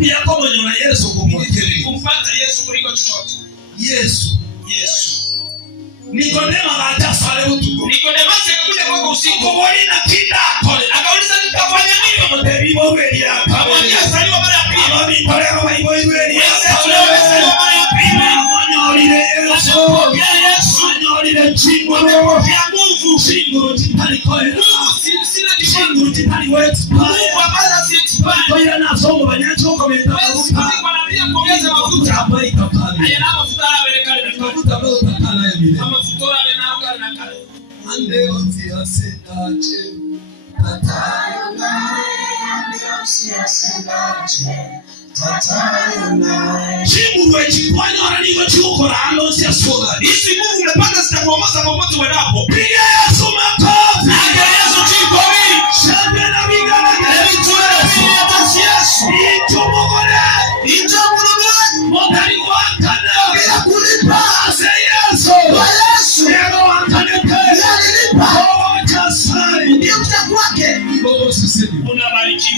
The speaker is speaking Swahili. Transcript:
Pia kama nyona Yesu kumpata Yesu kuliko chochote. Yesu Nikodemo atasale utuko. Nikodemo akakuja kwa usiku. Wali na kinda kole. Akauliza nitafanya nini? Mtemi mwelia. Akamwambia saliwa mara ya pili. Amami tolero mwelia. Saliwa mara ya pili. Manyolile Yesu. Yesu manyolile chingwa ya nguvu. Chingwa titali koe. Sina chingwa titali wetu. Mungu ambaye si expire. Koe na songo banyacho kometa. Wanambia kuongeza mafuta. Hapa ikakali. Ayana mafuta yale kale na mafuta bado takana ya milele. Mafuta yale na kale na kale. Ande oti asendache. Tatayo nae Tatayo nae Chimurwe chikwanyora nigo chukora alo siya soda. Isi Mungu umepanda sitakuongoza popote uendapo. Piga Yesu makofi. Piga Yesu chikomi. Shangwe na vigana. Yesu. Itumugore. Mwakani wakana. bila kulipa. Ase Yesu. Kwa Yesu Yego wakane ke. nilipa. Owa kasari. Ndio mtakwake. Bobo sisi. Unabarikiwa.